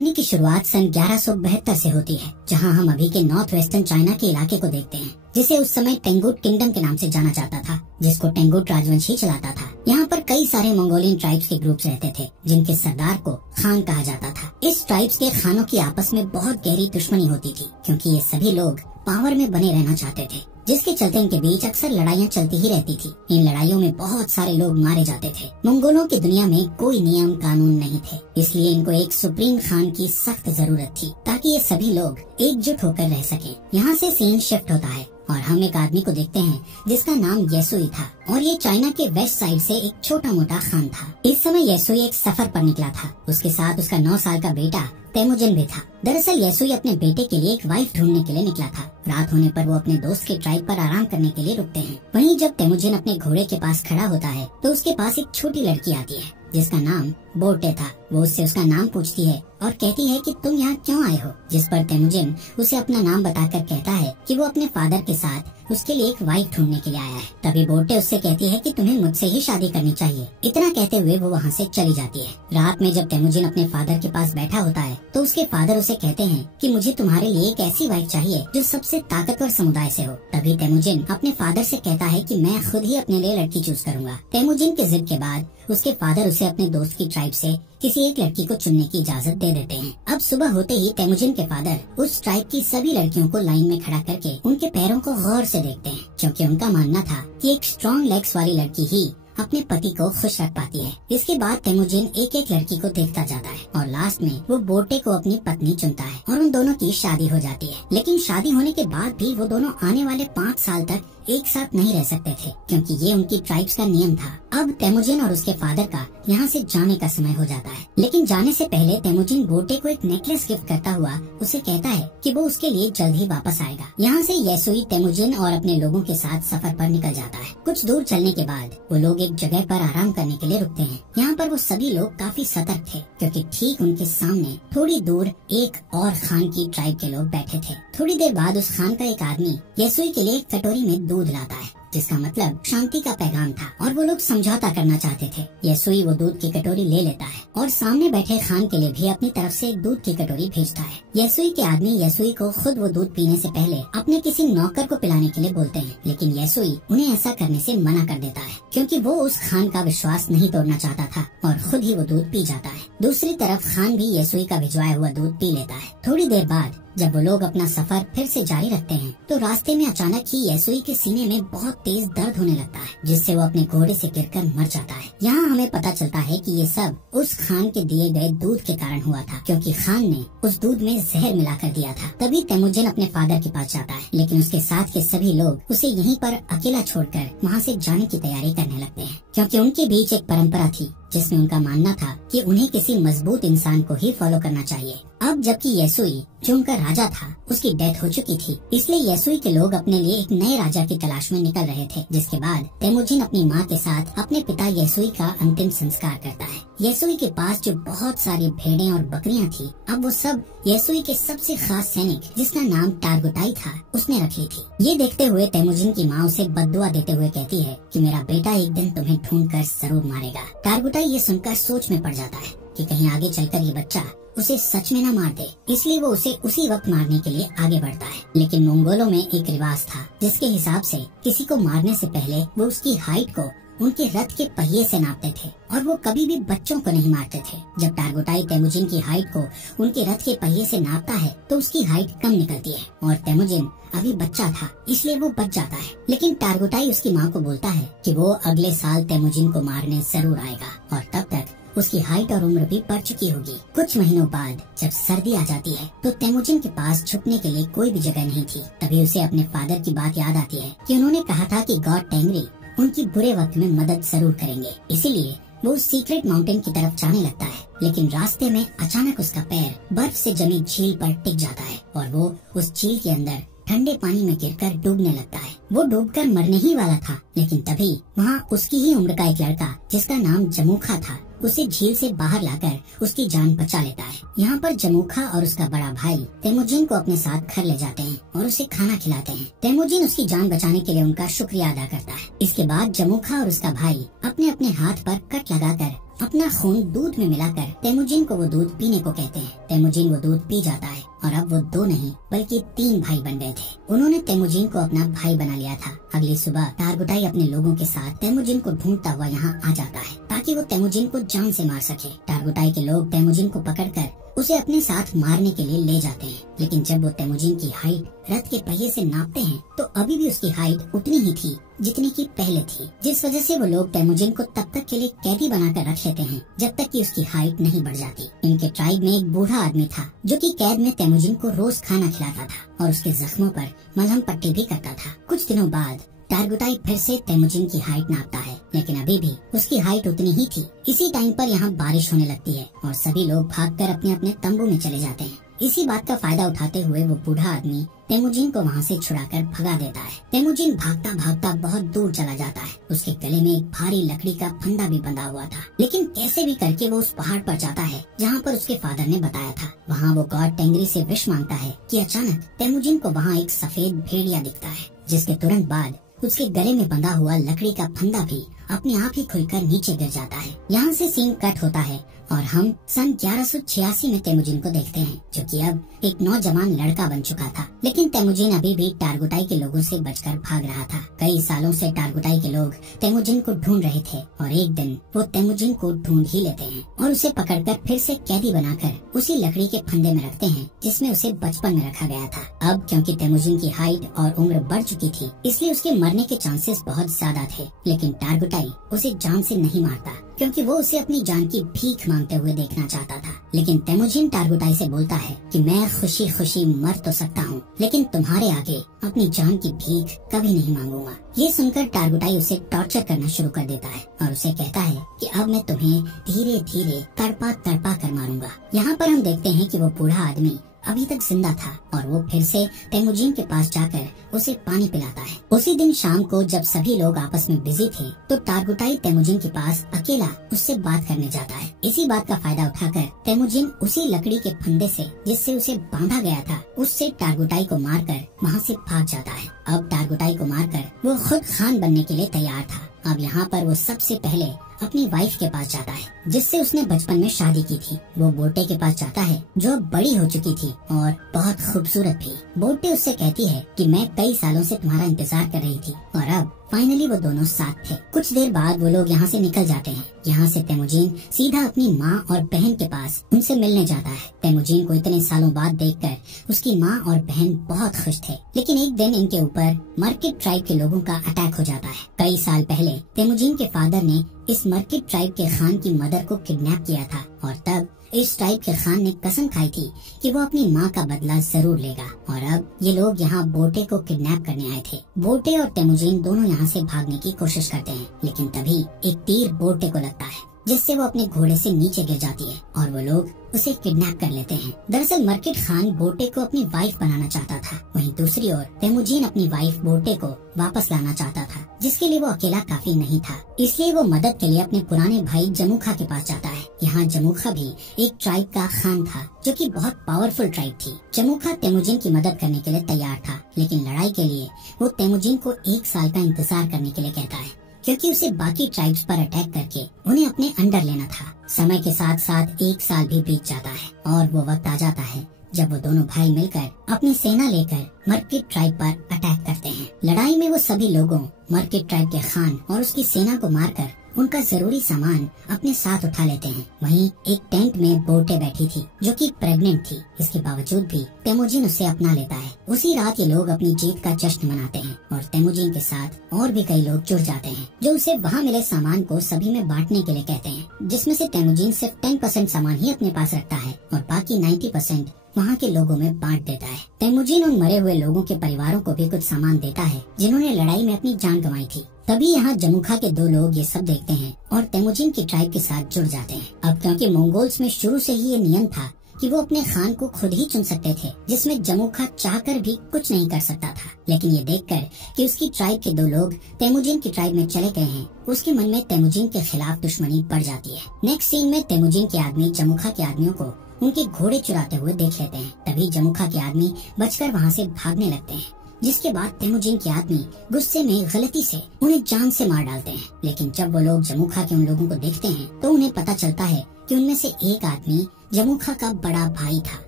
कहानी की शुरुआत सन 1172 से होती है, जहां हम अभी के नॉर्थ वेस्टर्न चाइना के इलाके को देखते हैं, जिसे उस समय टेंगुट किंगडम के नाम से जाना जाता था, जिसको टेंगुट राजवंश ही चलाता था। यहाँ पर कई सारे मंगोलियन ट्राइब्स के ग्रुप्स रहते थे, जिनके सरदार को खान कहा जाता था। इस ट्राइब्स के खानों की आपस में बहुत गहरी दुश्मनी होती थी, क्योंकि ये सभी लोग पावर में बने रहना चाहते थे, जिसके चलते इनके बीच अक्सर लड़ाइयाँ चलती ही रहती थी। इन लड़ाइयों में बहुत सारे लोग मारे जाते थे। मंगोलों की दुनिया में कोई नियम कानून नहीं थे, इसलिए इनको एक सुप्रीम खान की सख्त जरूरत थी, ताकि ये सभी लोग एकजुट होकर रह सकें। यहाँ से सीन शिफ्ट होता है और हम एक आदमी को देखते हैं जिसका नाम येसुई था, और ये चाइना के वेस्ट साइड से एक छोटा मोटा खान था। इस समय येसुई एक सफर पर निकला था। उसके साथ उसका 9 साल का बेटा तेमुजिन भी था। दरअसल येसुई अपने बेटे के लिए एक वाइफ ढूंढने के लिए निकला था। रात होने पर वो अपने दोस्त के ट्राइब पर आराम करने के लिए रुकते हैं। वहीं जब तेमुजिन अपने घोड़े के पास खड़ा होता है, तो उसके पास एक छोटी लड़की आती है जिसका नाम बोटे था। वो उससे उसका नाम पूछती है और कहती है कि तुम यहाँ क्यों आए हो, जिस पर तेमुजिन उसे अपना नाम बताकर कहता है कि वो अपने फादर के साथ उसके लिए एक वाइफ ढूंढने के लिए आया है। तभी बोटे उससे कहती है कि तुम्हें मुझसे ही शादी करनी चाहिए। इतना कहते हुए वो वहाँ से चली जाती है। रात में जब तेमुजिन अपने फादर के पास बैठा होता है, तो उसके फादर उसे कहते हैं कि मुझे तुम्हारे लिए एक ऐसी वाइफ चाहिए जो सबसे ताकतवर समुदाय से हो। तभी तेमुजिन अपने फादर से कहता है कि मैं खुद ही अपने लिए लड़की चूज करूंगा। तेमुजिन के जिद के बाद उसके फादर उसे अपने दोस्त की ट्राइब से किसी एक लड़की को चुनने की इजाजत दे देते हैं। अब सुबह होते ही तेमुजिन के फादर उस ट्राइब की सभी लड़कियों को लाइन में खड़ा करके उनके पैरों को गौर से देखते हैं, क्योंकि उनका मानना था कि एक स्ट्रॉन्ग लेग्स वाली लड़की ही अपने पति को खुश रख पाती है। इसके बाद तेमुजिन एक एक लड़की को देखता जाता है और लास्ट में वो बोटे को अपनी पत्नी चुनता है और उन दोनों की शादी हो जाती है। लेकिन शादी होने के बाद भी वो दोनों आने वाले 5 साल तक एक साथ नहीं रह सकते थे, क्योंकि ये उनकी ट्राइब्स का नियम था। अब तेमुजिन और उसके फादर का यहाँ से जाने का समय हो जाता है, लेकिन जाने से पहले तेमुजिन बोटे को एक नेकलेस गिफ्ट करता हुआ उसे कहता है कि वो उसके लिए जल्द ही वापस आएगा। यहाँ से येसुई तेमुजिन और अपने लोगों के साथ सफर पर निकल जाता है। कुछ दूर चलने के बाद वो लोग एक जगह पर आराम करने के लिए रुकते हैं। यहाँ पर वो सभी लोग काफी सतर्क थे, क्योंकि ठीक उनके सामने थोड़ी दूर एक और खान की ट्राइब के लोग बैठे थे। थोड़ी देर बाद उस खान का एक आदमी येसुई के लिए एक कटोरी में दूध लाता है, जिसका मतलब शांति का पैगाम था, और वो लोग समझौता करना चाहते थे। येसुई वो दूध की कटोरी ले लेता है और सामने बैठे खान के लिए भी अपनी तरफ से एक दूध की कटोरी भेजता है। येसुई के आदमी येसुई को खुद वो दूध पीने से पहले अपने किसी नौकर को पिलाने के लिए बोलते हैं, लेकिन येसुई उन्हें ऐसा करने से मना कर देता है, क्योंकि वो उस खान का विश्वास नहीं तोड़ना चाहता था और खुद ही वो दूध पी जाता है। दूसरी तरफ खान भी येसुई का भिजवाया हुआ दूध पी लेता है। थोड़ी देर बाद जब वो लोग अपना सफर फिर से जारी रखते हैं, तो रास्ते में अचानक ही येसुई के सीने में बहुत तेज दर्द होने लगता है, जिससे वो अपने घोड़े से गिरकर मर जाता है। यहाँ हमें पता चलता है कि ये सब उस खान के दिए गए दूध के कारण हुआ था, क्योंकि खान ने उस दूध में जहर मिलाकर दिया था। तभी तेमुजिन अपने फादर के पास जाता है, लेकिन उसके साथ के सभी लोग उसे यहीं पर अकेला छोड़कर वहाँ से जाने की तैयारी करने लगते हैं, क्योंकि उनके बीच एक परंपरा थी जिसमें उनका मानना था कि उन्हें किसी मजबूत इंसान को ही फॉलो करना चाहिए। अब जबकि येसुई जो उनका राजा था उसकी डेथ हो चुकी थी, इसलिए येसुई के लोग अपने लिए एक नए राजा की तलाश में निकल रहे थे। जिसके बाद तेमुजिन अपनी माँ के साथ अपने पिता येसुई का अंतिम संस्कार करता है। येसुई के पास जो बहुत सारी भेड़ें और बकरियां थी, अब वो सब येसुई के सबसे खास सैनिक, जिसका नाम टारगुटाई था, उसने रख ली थी। ये देखते हुए तेमुजिन की माँ उसे बद्दुआ देते हुए कहती है कि मेरा बेटा एक दिन तुम्हें ढूंढकर जरूर मारेगा। टारगुटाई ये सुनकर सोच में पड़ जाता है कि कहीं आगे चलकर ये बच्चा उसे सच में न मार दे, इसलिए वो उसे उसी वक्त मारने के लिए आगे बढ़ता है। लेकिन मंगोलों में एक रिवाज था जिसके हिसाब से किसी को मारने से पहले वो उसकी हाइट को उनके रथ के पहिए से नापते थे, और वो कभी भी बच्चों को नहीं मारते थे। जब टारगुटाई तेमुजिन की हाइट को उनके रथ के पहिए से नापता है, तो उसकी हाइट कम निकलती है, और तेमुजिन अभी बच्चा था, इसलिए वो बच जाता है। लेकिन टारगुटाई उसकी माँ को बोलता है कि वो अगले साल तेमुजिन को मारने जरूर आएगा, और तब तक उसकी हाइट और उम्र भी बढ़ चुकी होगी। कुछ महीनों बाद जब सर्दी आ जाती है, तो तेमुजिन के पास छुपने के लिए कोई भी जगह नहीं थी। तभी उसे अपने फादर की बात याद आती है कि उन्होंने कहा था कि गॉड टेंगरी उनकी बुरे वक्त में मदद जरूर करेंगे। इसीलिए वो उस सीक्रेट माउंटेन की तरफ जाने लगता है, लेकिन रास्ते में अचानक उसका पैर बर्फ से जमी झील पर टिक जाता है, और वो उस झील के अंदर ठंडे पानी में गिरकर डूबने लगता है। वो डूबकर मरने ही वाला था, लेकिन तभी वहाँ उसकी ही उम्र का एक लड़का, जिसका नाम जमुखा था, उसे झील से बाहर लाकर उसकी जान बचा लेता है। यहाँ पर जमुखा और उसका बड़ा भाई तेमुजिन को अपने साथ घर ले जाते हैं और उसे खाना खिलाते हैं। तेमुजिन उसकी जान बचाने के लिए उनका शुक्रिया अदा करता है। इसके बाद जमुखा और उसका भाई अपने अपने हाथ पर कट लगाकर अपना खून दूध में मिलाकर तेमुजिन को वो दूध पीने को कहते हैं। तेमुजिन वो दूध पी जाता है और अब वो 2 नहीं बल्कि 3 भाई बन गए थे। उन्होंने तेमुजिन को अपना भाई बना लिया था। अगली सुबह टारगुटाई अपने लोगों के साथ तेमुजिन को ढूंढता हुआ यहाँ आ जाता है ताकि वो तेमुजिन को जान से मार सके। टारगुटाई के लोग तेमुजिन को पकड़कर उसे अपने साथ मारने के लिए ले जाते हैं, लेकिन जब वो तेमुजिन की हाइट रथ के पहिए से नापते हैं तो अभी भी उसकी हाइट उतनी ही थी जितनी की पहले थी, जिस वजह से वो लोग तेमुजिन को तब तक के लिए कैदी बनाकर रख लेते हैं जब तक कि उसकी हाइट नहीं बढ़ जाती। इनके ट्राइब में एक बूढ़ा आदमी था जो कि कैद में तेमुजिन को रोज खाना खिलाता था और उसके जख्मों पर मलहम पट्टी भी करता था। कुछ दिनों बाद टारगुटाई फिर से तेमुजिन की हाइट नापता है, लेकिन अभी भी उसकी हाइट उतनी ही थी। इसी टाइम पर यहाँ बारिश होने लगती है और सभी लोग भागकर अपने अपने तंबू में चले जाते हैं। इसी बात का फायदा उठाते हुए वो बूढ़ा आदमी तेमुजिन को वहाँ से छुड़ाकर भगा देता है। तेमुजिन भागता भागता बहुत दूर चला जाता है। उसके गले में एक भारी लकड़ी का फंदा भी बंधा हुआ था, लेकिन कैसे भी करके वो उस पहाड़ पर जाता है जहाँ पर उसके फादर ने बताया था। वहाँ वो गॉड टेंगरी से विश मांगता है कि अचानक तेमुजिन को वहाँ एक सफेद भेड़िया दिखता है, जिसके तुरंत बाद उसके गले में बंधा हुआ लकड़ी का फंदा भी अपने आप ही खुलकर नीचे गिर जाता है। यहाँ से सीन कट होता है और हम सन 1186 में तेमुजिन को देखते हैं, जो कि अब एक नौजवान लड़का बन चुका था। लेकिन तेमुजिन अभी भी टारगुटाई के लोगों से बचकर भाग रहा था। कई सालों से टारगुटाई के लोग तेमुजिन को ढूंढ रहे थे और एक दिन वो तेमुजिन को ढूंढ ही लेते हैं और उसे पकड़कर फिर से कैदी बनाकर उसी लकड़ी के फंदे में रखते हैं जिसमें उसे बचपन में रखा गया था। अब क्योंकि तेमुजिन की हाइट और उम्र बढ़ चुकी थी, इसलिए उसके मरने के चांसेस बहुत ज्यादा थे, लेकिन टारगुटाई उसे जान से नहीं मारता क्योंकि वो उसे अपनी जान की भीख मांगते हुए देखना चाहता था। लेकिन तेमुजिन टारगुटाई से बोलता है कि मैं खुशी खुशी मर तो सकता हूँ, लेकिन तुम्हारे आगे अपनी जान की भीख कभी नहीं मांगूंगा। ये सुनकर टारगुटाई उसे टॉर्चर करना शुरू कर देता है और उसे कहता है कि अब मैं तुम्हें धीरे धीरे तड़पा तड़पा कर मारूंगा। यहाँ पर हम देखते हैं कि वो बूढ़ा आदमी अभी तक जिंदा था और वो फिर से तेमुजिन के पास जाकर उसे पानी पिलाता है। उसी दिन शाम को जब सभी लोग आपस में बिजी थे तो टारगुटाई तेमुजिन के पास अकेला उससे बात करने जाता है। इसी बात का फायदा उठाकर तेमुजिन उसी लकड़ी के फंदे से जिससे उसे बांधा गया था उससे टारगुटाई को मारकर वहाँ से भाग जाता है। अब टारगुटाई को मारकर वो खुद खान बनने के लिए तैयार था। अब यहाँ पर वो सबसे पहले अपनी वाइफ के पास जाता है जिससे उसने बचपन में शादी की थी। वो बोटे के पास जाता है जो अब बड़ी हो चुकी थी और बहुत खूबसूरत भी। बोटे उससे कहती है कि मैं कई सालों से तुम्हारा इंतजार कर रही थी और अब फाइनली वो दोनों साथ थे। कुछ देर बाद वो लोग यहाँ से निकल जाते हैं। यहाँ से तेमुजिन सीधा अपनी माँ और बहन के पास उनसे मिलने जाता है। तेमुजिन को इतने सालों बाद देखकर उसकी माँ और बहन बहुत खुश थे, लेकिन एक दिन इनके ऊपर मर्किट ट्राइब के लोगों का अटैक हो जाता है। कई साल पहले तेमुजिन के फादर ने इस मर्किट ट्राइब के खान की मदर को किडनैप किया था और तब इस ट्राइब के खान ने कसम खाई थी कि वो अपनी माँ का बदला जरूर लेगा। और अब ये लोग यहाँ बोटे को किडनैप करने आए थे। बोटे और तेमुजिन दोनों यहाँ से भागने की कोशिश करते हैं, लेकिन तभी एक तीर बोटे को लगता है जिससे वो अपने घोड़े से नीचे गिर जाती है और वो लोग उसे किडनैप कर लेते हैं। दरअसल मर्किट खान बोटे को अपनी वाइफ बनाना चाहता था, वहीं दूसरी ओर तेमुजिन अपनी वाइफ बोटे को वापस लाना चाहता था, जिसके लिए वो अकेला काफी नहीं था। इसलिए वो मदद के लिए अपने पुराने भाई जमुखा के पास जाता है। यहाँ जमुखा भी एक ट्राइब का खान था जो कि बहुत पावरफुल ट्राइब थी। जमुखा तेमुजिन की मदद करने के लिए तैयार था, लेकिन लड़ाई के लिए वो तेमुजिन को 1 साल का इंतजार करने के लिए कहता है क्योंकि उसे बाकी ट्राइब्स पर अटैक करके उन्हें अपने अंडर लेना था। समय के साथ साथ 1 साल भी बीत जाता है और वो वक्त आ जाता है जब वो दोनों भाई मिलकर अपनी सेना लेकर मर्किट ट्राइब पर अटैक करते हैं। लड़ाई में वो सभी लोगों मर्किट ट्राइब के खान और उसकी सेना को मारकर उनका जरूरी सामान अपने साथ उठा लेते हैं। वहीं एक टेंट में बोटे बैठी थी जो कि प्रेग्नेंट थी। इसके बावजूद भी तेमुजिन उसे अपना लेता है। उसी रात ये लोग अपनी जीत का जश्न मनाते हैं और तेमुजिन के साथ और भी कई लोग जुड़ जाते हैं जो उसे वहाँ मिले सामान को सभी में बांटने के लिए कहते हैं, जिसमें से तेमुजिन सिर्फ 10% सामान ही अपने पास रखता है और बाकी 90% वहाँ के लोगों में बांट देता है। तेमुजिन उन मरे हुए लोगों के परिवारों को भी कुछ सामान देता है जिन्होंने लड़ाई में अपनी जान गंवाई थी। तभी यहाँ जमुखा के 2 लोग ये सब देखते हैं और तेमुजिन की ट्राइब के साथ जुड़ जाते हैं। अब क्योंकि मंगोल्स में शुरू से ही ये नियम था कि वो अपने खान को खुद ही चुन सकते थे, जिसमें जमुखा चाहकर भी कुछ नहीं कर सकता था। लेकिन ये देखकर कि उसकी ट्राइब के 2 लोग तेमुजिन की ट्राइब में चले गए हैं, उसके मन में तेमुजिन के खिलाफ दुश्मनी बढ़ जाती है। नेक्स्ट सीन में तेमुजिन के आदमी जमुखा के आदमियों को उनके घोड़े चुराते हुए देख लेते हैं। तभी जमुखा के आदमी बचकर वहाँ से भागने लगते हैं। जिसके बाद तेमुजिन के आदमी गुस्से में गलती से उन्हें जान से मार डालते हैं। लेकिन जब वो लोग जमुखा के उन लोगों को देखते हैं तो उन्हें पता चलता है कि उनमें से एक आदमी जमुखा का बड़ा भाई था।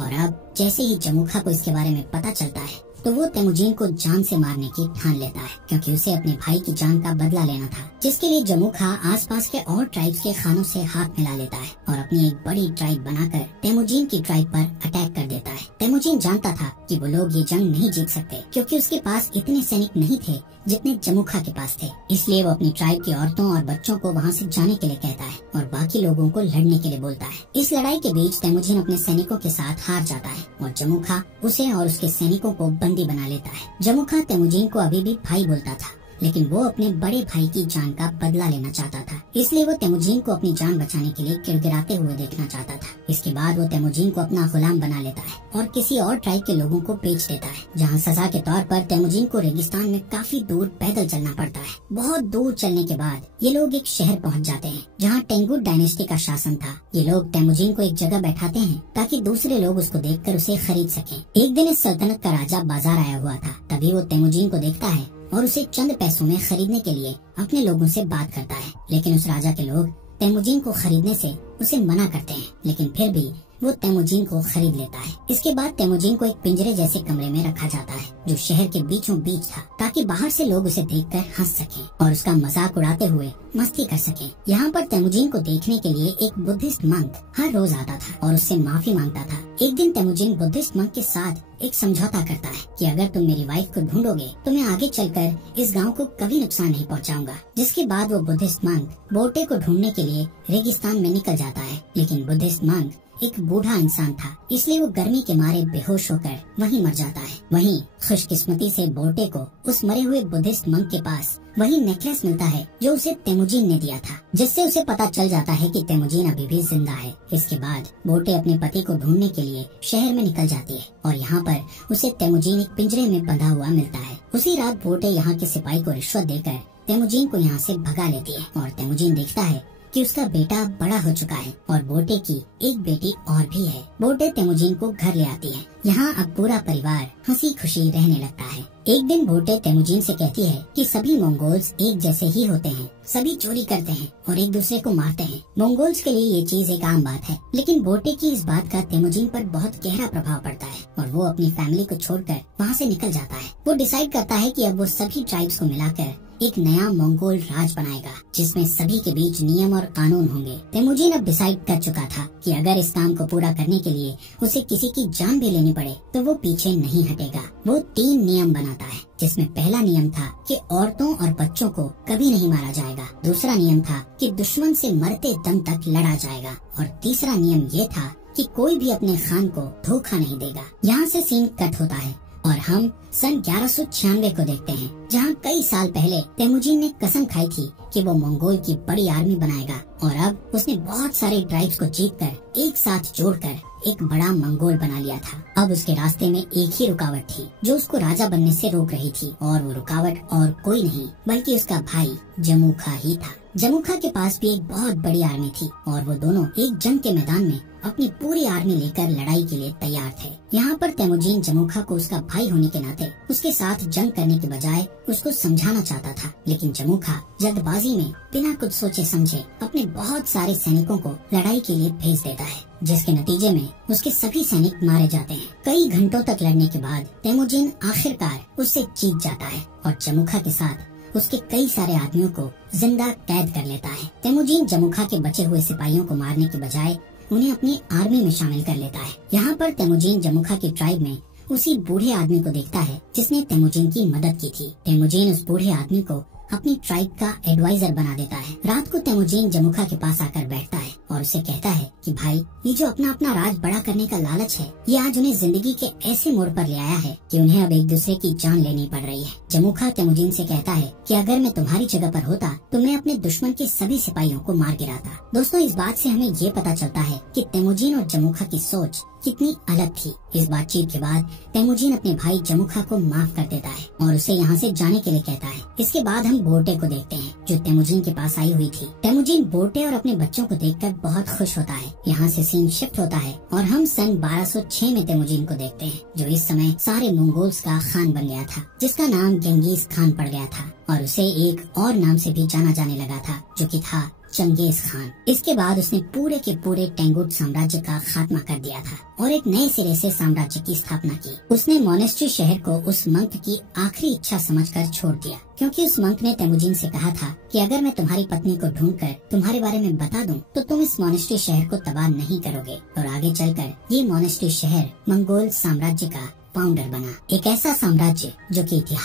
और अब जैसे ही जमुखा को इसके बारे में पता चलता है तो वो तेमुजिन को जान से मारने की ठान लेता है, क्योंकि उसे अपने भाई की जान का बदला लेना था। जिसके लिए जमुखा आसपास के और ट्राइब्स के खानों से हाथ मिला लेता है और अपनी एक बड़ी ट्राइब बनाकर तेमुजिन की ट्राइब पर अटैक कर देता है। तेमुजिन जानता था कि वो लोग ये जंग नहीं जीत सकते, क्योंकि उसके पास इतने सैनिक नहीं थे जितने जमुखा के पास थे। इसलिए वो अपनी ट्राइब की औरतों और बच्चों को वहाँ से जाने के लिए कहता है और बाकी लोगों को लड़ने के लिए बोलता है। इस लड़ाई के बीच तेमुजिन अपने सैनिकों के साथ हार जाता है और जमुखा उसे और उसके सैनिकों को बंदी बना लेता है। जमुखा तेमुजिन को अभी भी भाई बोलता था, लेकिन वो अपने बड़े भाई की जान का बदला लेना चाहता था। इसलिए वो तेमुजिन को अपनी जान बचाने के लिए गिड़गिड़ाते हुए देखना चाहता था। इसके बाद वो तेमुजिन को अपना गुलाम बना लेता है और किसी और ट्राइब के लोगों को बेच देता है, जहाँ सजा के तौर पर तेमुजिन को रेगिस्तान में काफी दूर पैदल चलना पड़ता है। बहुत दूर चलने के बाद ये लोग एक शहर पहुँच जाते हैं जहाँ टेंगुट डायनेस्टी का शासन था। ये लोग तेमुजिन को एक जगह बैठाते हैं ताकि दूसरे लोग उसको देखकर उसे खरीद सकें। एक दिन इस सल्तनत का राजा बाजार आया हुआ था। तभी वो तेमुजिन को देखता है और उसे चंद पैसों में खरीदने के लिए अपने लोगों से बात करता है। लेकिन उस राजा के लोग तेमुजिन को खरीदने से उसे मना करते हैं, लेकिन फिर भी वो तेमुजिन को खरीद लेता है। इसके बाद तेमुजिन को एक पिंजरे जैसे कमरे में रखा जाता है जो शहर के बीचों बीच था, ताकि बाहर से लोग उसे देखकर हंस सकें और उसका मजाक उड़ाते हुए मस्ती कर सकें। यहाँ पर तेमुजिन को देखने के लिए एक बुद्धिस्ट मंक हर रोज आता था और उससे माफी मांगता था। एक दिन तेमुजिन बुद्धिस्ट मंक के साथ एक समझौता करता है कि अगर तुम मेरी वाइफ को ढूंढोगे तो मैं आगे चलकर इस गांव को कभी नुकसान नहीं पहुंचाऊंगा। जिसके बाद वो बुद्धिस्ट मंक बोटे को ढूंढने के लिए रेगिस्तान में निकल जाता है। लेकिन बुद्धिस्ट मंक एक बूढ़ा इंसान था, इसलिए वो गर्मी के मारे बेहोश होकर वहीं मर जाता है। वहीं खुशकिस्मती से बोटे को उस मरे हुए बुद्धिस्ट मंक के पास वही नेकलेस मिलता है जो उसे तेमुजिन ने दिया था, जिससे उसे पता चल जाता है कि तेमुजिन अभी भी जिंदा है। इसके बाद बोटे अपने पति को ढूंढने के लिए शहर में निकल जाती है और यहाँ पर उसे तेमुजिन एक पिंजरे में बंधा हुआ मिलता है। उसी रात बोटे यहाँ के सिपाही को रिश्वत देकर तेमुजिन को यहाँ से भगा लेती है और तेमुजिन देखता है कि उसका बेटा बड़ा हो चुका है और बोटे की एक बेटी और भी है। बोटे तेमुजिन को घर ले आती है। यहाँ अब पूरा परिवार हंसी खुशी रहने लगता है। एक दिन बोटे तेमुजिन से कहती है कि सभी मंगोल्स एक जैसे ही होते हैं, सभी चोरी करते हैं और एक दूसरे को मारते हैं। मंगोल्स के लिए ये चीज एक आम बात है, लेकिन बोटे की इस बात का तेमुजिन पर बहुत गहरा प्रभाव पड़ता है और वो अपनी फैमिली को छोड़कर वहाँ से निकल जाता है। वो डिसाइड करता है कि अब वो सभी ट्राइब्स को मिलाकर एक नया मंगोल राज बनाएगा, जिसमें सभी के बीच नियम और कानून होंगे। तेमुजिन अब डिसाइड कर चुका था कि अगर इस काम को पूरा करने के लिए उसे किसी की जान भी लेनी पड़े तो वो पीछे नहीं हटेगा। वो 3 नियम बनाता है, जिसमें पहला नियम था कि औरतों और बच्चों को कभी नहीं मारा जाएगा। दूसरा नियम था कि दुश्मन से मरते दम तक लड़ा जाएगा और तीसरा नियम ये था कि कोई भी अपने खान को धोखा नहीं देगा। यहाँ से सीन कट होता है और हम सन 1196 को देखते हैं, जहाँ कई साल पहले तेमुजिन ने कसम खाई थी कि वो मंगोल की बड़ी आर्मी बनाएगा और अब उसने बहुत सारे ट्राइब्स को जीतकर एक साथ जोड़कर एक बड़ा मंगोल बना लिया था। अब उसके रास्ते में एक ही रुकावट थी जो उसको राजा बनने से रोक रही थी, और वो रुकावट और कोई नहीं बल्कि उसका भाई जमुखा ही था। जमुखा के पास भी एक बहुत बड़ी आर्मी थी और वो दोनों एक जंग के मैदान में अपनी पूरी आर्मी लेकर लड़ाई के लिए तैयार थे। यहाँ पर तेमुजिन जमुखा को उसका भाई होने के नाते उसके साथ जंग करने के बजाय उसको समझाना चाहता था, लेकिन जमुखा जल्दबाजी में बिना कुछ सोचे समझे अपने बहुत सारे सैनिकों को लड़ाई के लिए भेज देता है, जिसके नतीजे में उसके सभी सैनिक मारे जाते हैं। कई घंटों तक लड़ने के बाद तेमुजिन आखिरकार उससे जीत जाता है और जमुखा के साथ उसके कई सारे आदमियों को जिंदा कैद कर लेता है। तेमुजिन जमुखा के बचे हुए सिपाहियों को मारने के बजाय उन्हें अपनी आर्मी में शामिल कर लेता है। यहाँ पर तेमुजिन जमुखा की ट्राइब में उसी बूढ़े आदमी को देखता है जिसने तेमुजिन की मदद की थी। तेमुजिन उस बूढ़े आदमी को अपनी ट्राइब का एडवाइजर बना देता है। रात को तेमुजिन जमुखा के पास आकर बैठता है और उसे कहता है कि भाई, ये जो अपना अपना राज बड़ा करने का लालच है, ये आज उन्हें जिंदगी के ऐसे मोड़ पर ले आया है कि उन्हें अब एक दूसरे की जान लेनी पड़ रही है। जमुखा तेमुजिन से कहता है कि अगर मैं तुम्हारी जगह पर होता तो मैं अपने दुश्मन के सभी सिपाहियों को मार गिराता। दोस्तों, इस बात से हमें ये पता चलता है कि तेमुजिन और जमुखा की सोच कितनी अलग थी। इस बातचीत के बाद तेमुजिन अपने भाई जमुखा को माफ कर देता है और उसे यहाँ से जाने के लिए कहता है। इसके बाद हम बोटे को देखते हैं जो तेमुजिन के पास आई हुई थी। तेमुजिन बोटे और अपने बच्चों को देखकर बहुत खुश होता है। यहाँ से सीन शिफ्ट होता है और हम सन 1206 में तेमुजीन को देखते हैं, जो इस समय सारे मंगोल्स का खान बन गया था, जिसका नाम गेंगीज खान पड़ गया था और उसे एक और नाम से भी जाना जाने लगा था, जो कि था चंगेज खान। इसके बाद उसने पूरे के पूरे टेंगुट साम्राज्य का खात्मा कर दिया था और एक नए सिरे से साम्राज्य की स्थापना की। उसने मोनेस्ट्री शहर को उस मंक की आखिरी इच्छा समझकर छोड़ दिया, क्योंकि उस मंक ने तेमुजीन से कहा था कि अगर मैं तुम्हारी पत्नी को ढूंढकर तुम्हारे बारे में बता दूं, तो तुम इस मोनेस्ट्री शहर को तबाह नहीं करोगे। और आगे चलकर ये मोनेस्ट्री शहर मंगोल साम्राज्य का फाउंडर बना, एक ऐसा साम्राज्य जो कि इतिहास